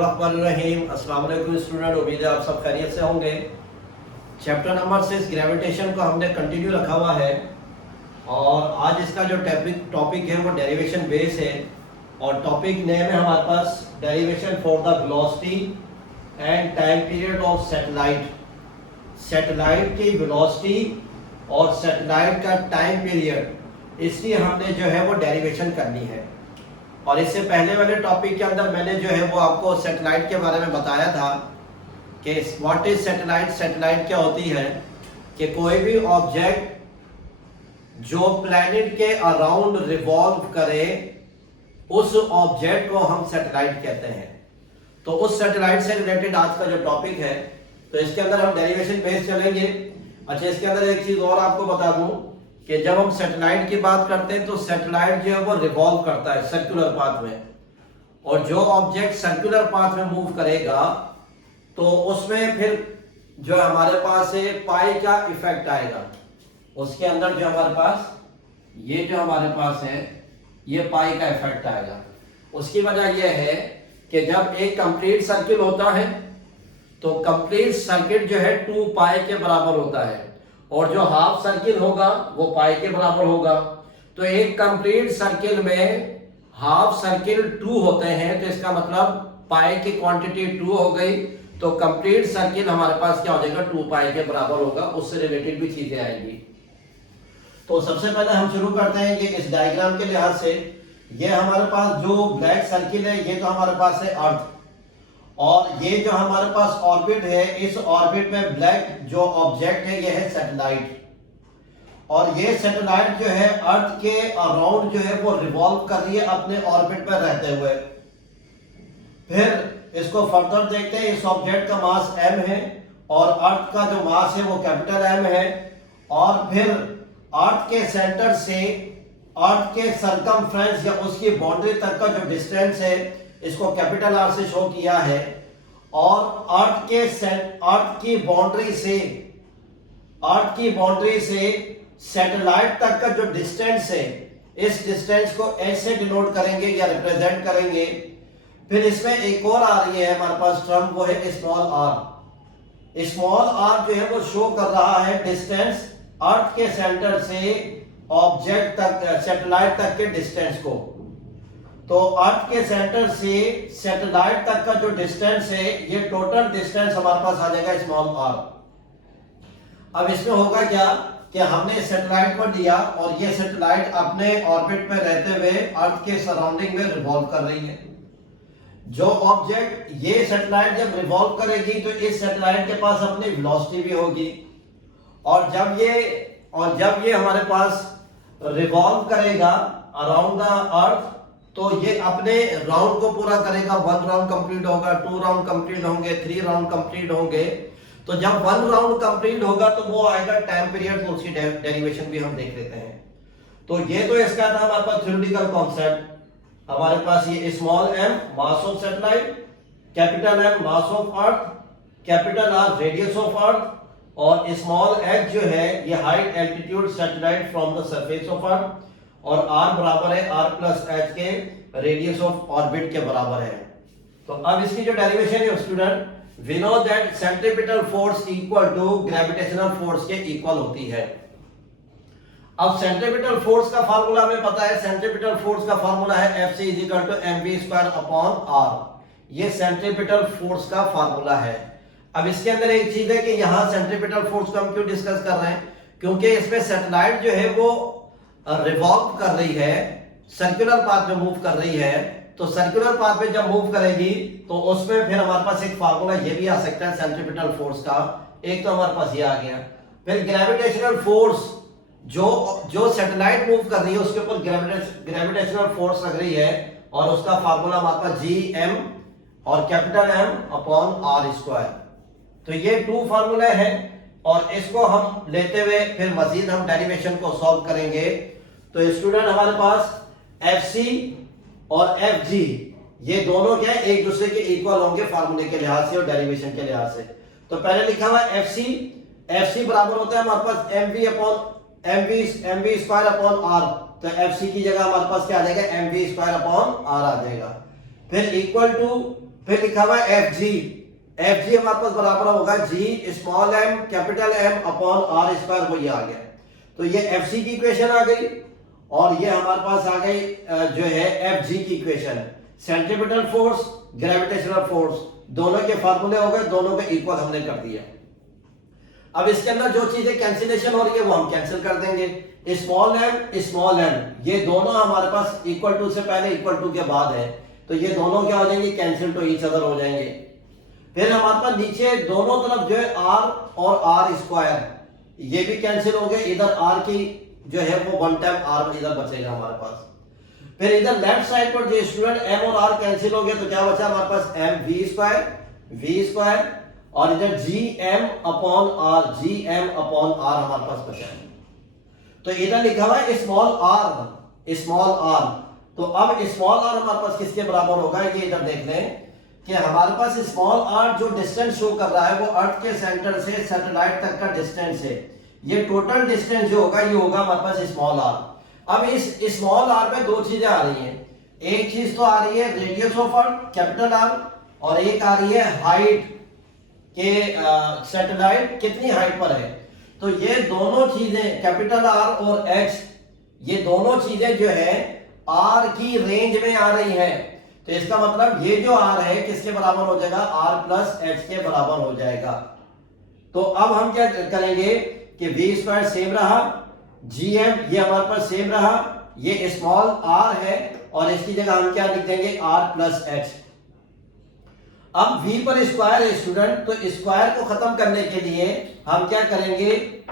अस्सलाम वालेकुम स्टूडेंट, उम्मीद है आप सब खैरियत से होंगे। चैप्टर नंबर 6 ग्रेविटेशन को हमने कंटिन्यू रखा हुआ है और आज इसका जो टॉपिक है वो डेरिवेशन बेस है और टॉपिक नेम है हमारे पास derivation for the velocity and time period of satellite. Satellite की वेलोसिटी और सैटेलाइट का टाइम पीरियड, इसलिए हमने जो है वो डेरिवेशन करनी है। और इससे पहले वाले टॉपिक के अंदर मैंने जो है वो आपको सैटेलाइट के बारे में बताया था कि व्हाट इज सैटेलाइट। सैटेलाइट क्या होती है कि कोई भी ऑब्जेक्ट जो प्लैनेट के अराउंड रिवॉल्व करे, उस ऑब्जेक्ट को हम सैटेलाइट कहते हैं। तो उस सैटेलाइट से रिलेटेड आज का जो टॉपिक है, तो इसके अंदर हम डेरिवेशन बेस चलेंगे। अच्छा, इसके अंदर एक चीज और आपको बता दूं कि जब हम सैटेलाइट की बात करते हैं तो सैटेलाइट जो है वो रिवॉल्व करता है सर्कुलर पाथ में, और जो ऑब्जेक्ट सर्कुलर पाथ में मूव करेगा तो उसमें फिर जो हमारे पास है पाई का इफेक्ट आएगा। उसके अंदर जो हमारे पास ये जो हमारे पास है ये पाई का इफेक्ट आएगा। उसकी वजह यह है कि जब एक कंप्लीट सर्किल होता है तो कंप्लीट सर्किट जो है 2 पाई के बराबर होता है, और जो हाफ सर्किल होगा वो पाई के बराबर होगा। तो एक कंप्लीट सर्किल में हाफ सर्किल 2 होते हैं, तो इसका मतलब पाई की क्वांटिटी 2 हो गई, तो कंप्लीट सर्किल हमारे पास क्या हो जाएगा 2 पाई के बराबर होगा। उससे रिलेटेड भी चीजें आएंगी। तो सबसे पहले हम शुरू करते हैं कि इस डायग्राम के लिहाज से ये हमारे पास जो ब्लैक सर्किल है ये तो हमारे पास है अर्थ, और ये जो हमारे पास ऑर्बिट है, इस ऑर्बिट में ब्लैक जो ऑब्जेक्ट है ये है सैटेलाइट। और ये सैटेलाइट जो है अर्थ के अराउंड जो है वो रिवॉल्व कर रही है अपने ऑर्बिट में रहते हुए। फिर इसको फर्दर देखते हैं। इस ऑब्जेक्ट का मास m है और अर्थ का जो मास है वो कैपिटल M है, और फिर अर्थ के सेंटर से अर्थ के सरकमफ्रेंस या उसकी बाउंड्री तक का जो डिस्टेंस है इसको कैपिटल R से शो किया है, और अर्थ की बाउंड्री से सैटेलाइट तक का जो डिस्टेंस है, इस डिस्टेंस को ऐसे डिनोट करेंगे या रिप्रेजेंट करेंगे। फिर इसमें एक और आ रही है हमारे पास टर्म, वो है स्मॉल r। स्मॉल r जो है वो शो कर रहा है डिस्टेंस अर्थ के सेंटर से ऑब्जेक्ट तक, सैटेलाइट तक के डिस्टेंस को। तो अर्थ के सेंटर से सैटेलाइट तक का जो डिस्टेंस है ये टोटल डिस्टेंस हमारे पास आ जाएगा स्मॉल r। अब इसमें होगा क्या कि हमने सैटेलाइट को दिया और ये सैटेलाइट अपने ऑर्बिट में रहते हुए अर्थ के सराउंडिंग में रिवॉल्व कर रही है। जो ऑब्जेक्ट, ये सैटेलाइट जब रिवॉल्व करेगी तो इस सैटेलाइट के पास अपनी वेलोसिटी भी होगी, और जब ये हमारे पास रिवॉल्व करेगा अराउंड द अर्थ तो ये अपने राउंड को पूरा करेगा। 1 राउंड कंप्लीट होगा, 2 राउंड कंप्लीट होंगे, 3 राउंड कंप्लीट होंगे। तो जब 1 राउंड कंप्लीट होगा तो वो आएगा टाइम पीरियड, तो उसकी डेरिवेशन भी हम देख लेते हैं। तो ये तो इसका था हमारे पास थ्योरेटिकल कॉन्सेप्ट। हमारे पास ये small m mass of satellite, capital M mass of earth, capital R radius of earth, और स्मॉल h जो है ये height altitude satellite from the surface of earth, और r बराबर है r प्लस h के रेडियस ऑफ ऑर्बिट के बराबर है। तो अब इसकी जो डेरिवेशन है student, we know that centripetal force equal to gravitational force के इक्वल होती है। अब सेंट्रीपिटल फोर्स का फार्मूला हमें पता है। सेंट्रीपिटल फोर्स का फार्मूला है Fc = mv²/r। ये सेंट्रीपिटल फोर्स का फार्मूला है। अब इसके अंदर एक चीज है कि यहां सेंट्रीपिटल फोर्स को हम क्यों डिस्कस कर रहे हैं, क्योंकि इसमें सैटेलाइट जो है वो रिवॉल्व कर रही है, सर्कुलर पाथ में मूव कर रही है। तो सर्कुलर पाथ में जब मूव करेगी तो उसमें फिर हमारे पास एक फार्मूला ये भी आ सकता है सेंट्रीपिटल फोर्स का। एक तो हमारे पास ये आ गया। फिर ग्रेविटेशनल फोर्स, जो सैटेलाइट मूव कर रही है उसके ऊपर ग्रेविटेशनल फोर्स लग रही है, और उसका फार्मूला हमारे पास Gm और कैपिटल M/r²। तो ये 2 फार्मूले हैं, और इसको हम लेते हुए फिर मजीद हम डेरिवेशन को सॉल्व करेंगे। तो स्टूडेंट हमारे पास Fc और Fg ये दोनों क्या है, एक दूसरे के इक्वल होंगे फार्मूले के लिहाज से और डेरिवेशन के लिहाज से। तो पहले लिखा हुआ है Fc बराबर होता है हमारे पास mv²/r। तो Fc की जगह हमारे पास क्या आ जाएगा, mv²/r आ जाएगा। फिर इक्वल टू फिर लिखा हुआ है एफ जी, एफ जी हमारे पास बराबर होगा G small m capital M upon r square, वो ये आ गया। तो ये एफ सी की इक्वेशन आ गई और ये हमारे पास आ गई जो है एफ जी की equation. Centripetal force, gravitational force दोनों के फार्मूले हो गए, दोनों के इक्वल हमने कर दिया। अब इसके अंदर जो चीजें कैंसिलेशन हो रही है वो हम कैंसिल कर देंगे। स्मॉल एम ये दोनों हमारे पास इक्वल टू से पहले इक्वल टू के बाद है, तो ये दोनों क्या हो जाएंगे, कैंसिल टू ईच अदर हो जाएंगे। फिर हमारे पास नीचे दोनों तरफ जो है आर और आर स्क्वायर ये भी कैंसिल हो गए, इधर आर की जो है वो वन टाइम आर इधर बचेगा हमारे पास। फिर इधर लेफ्ट साइड पर जो स्टूडेंट एम और आर कैंसिल हो गए तो क्या बचा हमारे पास एम वी स्क्वायर और इधर जी एम अपॉन आर हमारे पास बचा है। तो इधर लिखा हुआ है स्मॉल आर, तो अब स्मॉल आर हमारे पास किसके बराबर होगा, ये इधर देख लें कि हमारे पास स्मॉल आर जो डिस्टेंस शो कर रहा है वो अर्थ के सेंटर से सैटेलाइट तक का डिस्टेंस है। ये टोटल डिस्टेंस जो होगा ये होगा हमारे पास स्मॉल आर। अब इस स्मॉल आर में दो चीजें आ रही हैं, एक चीज तो आ रही है radius of earth capital R और एक आ रही है हाइट के सैटेलाइट कितनी हाइट पर है। तो ये दोनों चीजें कैपिटल आर और एच ये दोनों चीजें जो है आर की रेंज में आ रही है। तो इसका मतलब ये जो आर है किसके बराबर हो जाएगा, आर प्लस एच के बराबर हो जाएगा। तो अब हम क्या करेंगे कि वी स्क्वायर सेम रहा, जी एम ये हमारे पास सेम रहा, ये स्मॉल आर है और इसकी जगह हम क्या लिख देंगे आर प्लस एच। अब v पर स्क्वायर है स्टूडेंट, तो स्क्वायर को खत्म करने के लिए हम क्या करेंगे,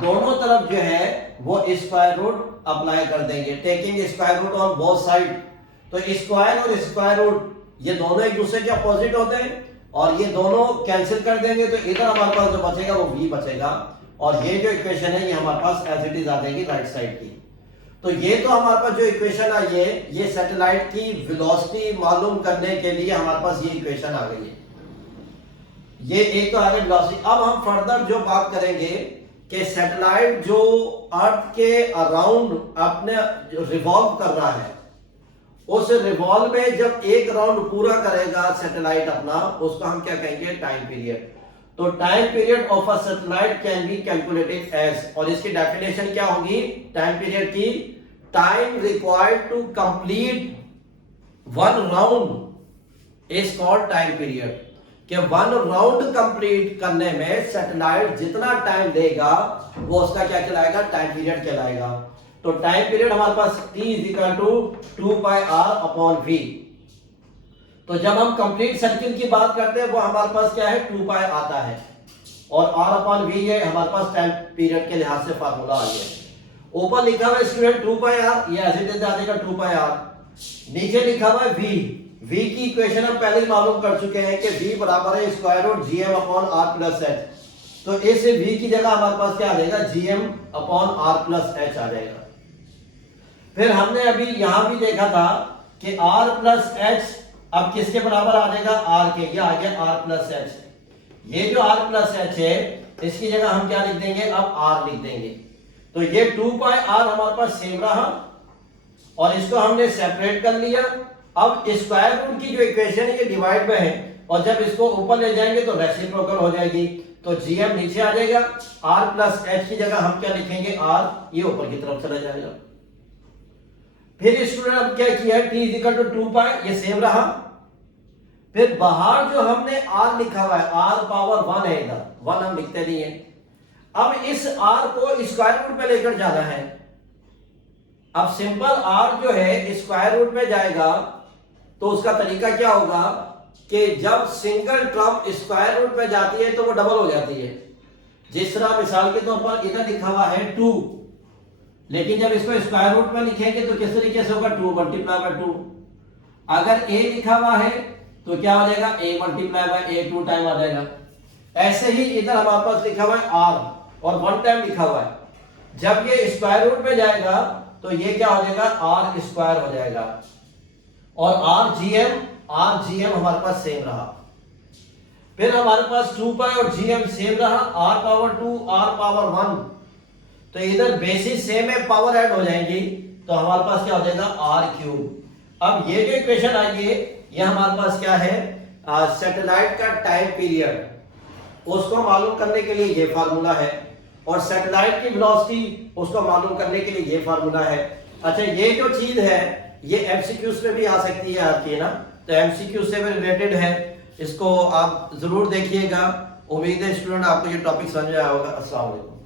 दोनों तरफ जो है वो स्क्वायर रूट अप्लाई कर देंगे, taking square root on both side. तो स्क्वायर और स्क्वायर रूट ये दोनों एक दूसरे के अपोजिट होते हैं और ये दोनों कैंसिल कर देंगे, तो इधर हमारे पास जो बचेगा वो v बचेगा और ये जो इक्वेशन है ये हमारे पास एज इट इज आ जाएगी राइट साइड की। तो ये तो हमारे पास जो इक्वेशन आई है ये सैटेलाइट की वेलोसिटी मालूम करने के लिए हमारे पास ये इक्वेशन आ गई है, ये एक तो आ गई वेलोसिटी। अब हम फर्दर जो बात करेंगे कि सैटेलाइट जो अर्थ के अराउंड अपने रिवॉल्व कर रहा है, उस रिवॉल्व में जब एक राउंड पूरा करेगा सैटेलाइट अपना, उसको हम क्या कहेंगे, टाइम पीरियड। तो time period of a satellite can be calculated as, और इसकी डेफिनेशन क्या होगी टाइम पीरियड की, time required to complete one round is called time period. कि वन राउंड कंप्लीट करने में सैटेलाइट जितना टाइम देगा वो उसका क्या कहलाएगा, टाइम पीरियड कहलाएगा। तो टाइम पीरियड हमारे पास t is equal to 2 pi r upon v। तो जब हम कंप्लीट सर्किल की बात करते हैं वो हमारे पास क्या है 2 पाई आता है और r अपॉन v है हमारे पास टाइम पीरियड के लिहाज से फार्मूला आ गया। ऊपर लिखा हुआ है स्टूडेंट 2 पाई r, ये एज इट इज आ जाएगा 2 पाई r। नीचे लिखा हुआ है v की इक्वेशन हम पहले ही मालूम कर चुके हैं कि v बराबर है square root gm upon r plus h। तो इस v की जगह हमारे पास क्या आ जाएगा, gm upon r plus h आ जाएगा। फिर हमने अभी यहां भी देखा था कि r प्लस h अब किसके बराबर आ जाएगा, r के, ये आ गया r प्लस h। ये जो r प्लस h है इसकी जगह हम क्या लिख देंगे, अब r लिख देंगे। तो ये 2 पाई r हमारे पास सेम रहा और इसको हमने सेपरेट कर लिया। अब स्क्वायर रूट की जो इक्वेशन है ये डिवाइड में है और जब इसको ऊपर ले जाएंगे तो रेसिप्रोकल हो जाएगी, तो gm नीचे आ जाएगा, r प्लस h की जगह हम क्या लिखेंगे, r, ये ऊपर की तरफ चला जाएगा। फिर स्टूडेंट अब क्या किया है, t इज इक्वल टू 2 पाई, ये सेम रहा। फिर बाहर जो हमने r लिखा हुआ है, r पावर 1 है, इधर 1 हम लिखते नहीं है। अब इस r को स्क्वायर रूट में लेकर जाना है। अब सिंपल r जो है स्क्वायर रूट में जाएगा तो उसका तरीका क्या होगा कि जब सिंगल टर्म स्क्वायर रूट में जाती है तो वो डबल हो जाती है। जिस तरह मिसाल के तौर पर इधर लिखा हुआ है 2, लेकिन जब इसको स्क्वायर रूट में लिखेंगे तो किस तरीके से होगा, 2 मल्टीप्लाई बाय 2। अगर a लिखा हुआ है तो क्या हो जाएगा, a multiply by a 2 time आ जाएगा। ऐसे ही इधर हमारे पास लिखा हुआ है r और 1 टाइम लिखा हुआ है, जब ये स्क्वायर रूट में जाएगा तो ये क्या हो जाएगा, r स्क्वायर हो जाएगा और r gm हमारे पास सेम रहा। फिर हमारे पास 2 पाई और gm सेम रहा, r पावर 2 r पावर 1। तो इधर बेसिस सेम है, पावर ऐड हो जाएंगी तो हमारे पास क्या हो जाएगा, r क्यूब। अब ये जो इक्वेशन आई है ये हमारे पास क्या है, सैटेलाइट का टाइम पीरियड उसको मालूम करने के लिए ये फार्मूला है, और सैटेलाइट की वेलोसिटी उसको मालूम करने के लिए ये फार्मूला है। अच्छा, ये जो चीज है ये एमसीक्यूज में भी आ सकती है आपकी, ना, तो एमसीक्यू से भी रिलेटेड है, इसको आप जरूर देखिएगा। उम्मीद है स्टूडेंट आपको ये टॉपिक समझ में आया होगा। अस्सलाम वालेकुम।